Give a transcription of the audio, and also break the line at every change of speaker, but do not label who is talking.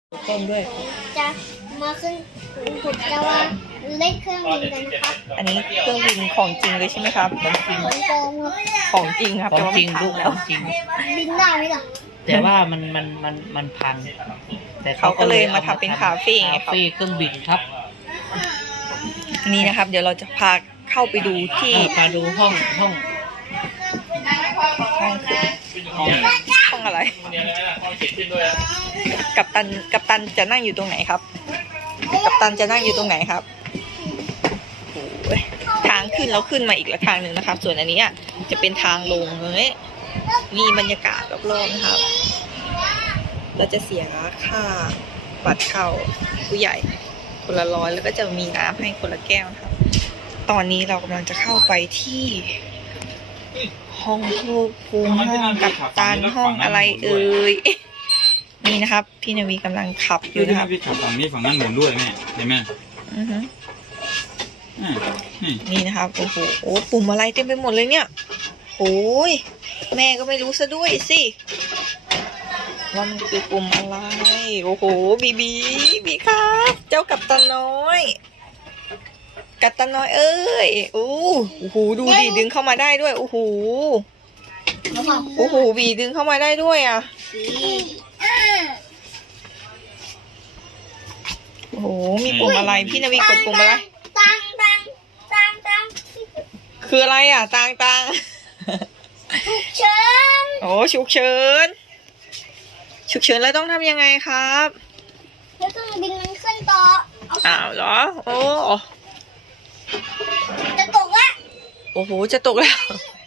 ต้นด้วย
จะมาขึ้นผมจะว่าเล่นเครื่องบินกันนะครับ
อันนี้เครื่องบินของจริงเลยใช่ไหมครับของจริง
ของโกงครับ
ของจริงครับ
ขอ
แต่
ง
ว่า
จริง
มันพั
ลู
ง
ก
แล้
ข
ว
องจริง
บินได้ไหมล่ะ
แต่ว่ามันพัง แต่
เขาก็เลยมาทำเป็นคาเฟ่ไงครับ
คาเฟ่เครื่องบินครับ
นี่นะครับ เดี๋ยวเราจะพาเข้าไปดูที่
มาดูห้อง
ห้องอะไร กัปตันจะนั่งอยู่ตรงไหนครับ กัปตันจะนั่งอยู่ตรงไหนครับโอ้ยทางขึ้นแล้วขึ้นมาอีกละทางหนึ่งนะครับ ส่วนอันนี้จะเป็นทางลงเลยมีบรรยากาศรอบๆนะครับ เราจะเสียค่าบัตรเข้าผู้ใหญ่คนละ100แล้วก็จะมีน้ำให้คนละแก้วนะครับ ตอนนี้เรากำลังจะเข้าไปที่ห้องควบคุมห้องกัปตันห้องอะไรเอ่ยนี่นะครับ พี่นาวีกำลังขับอยู่นะครับ
พี่ขับฝั่งนี้ฝั่งนั้นหมุนด้วยแม่เห็นไหม
อือฮึ
นี่
นี่นะครับโอ้โหปุ่มอะไรเต็มไปหมดเลยเนี่ยโอ้ยแม่ก็ไม่รู้ซะด้วยสิว่ามันคือปุ่มอะไรโอ้โหบีครับ เจ้ากัปตันน้อยกัปตันน้อยเอ้ยโอ้โหดูดิดึงเข้ามาได้ด้วยโอ้โหบีดึงเข้ามาได้ด้วยอ่ะโอ้โหมีปุ่มอะไรพี่นาวีกดปุ่มอะไร
ตัง
คืออะไรอ่ะตัง
เชิญ
โอ้ฉุกเฉินแล้วต้องทำยังไงครับ
แล้วเครื่องบินมันขึ้นต่อ
อ้าวเหรอโอ้
จะตกละ
โอ้โหจะตกแล้ว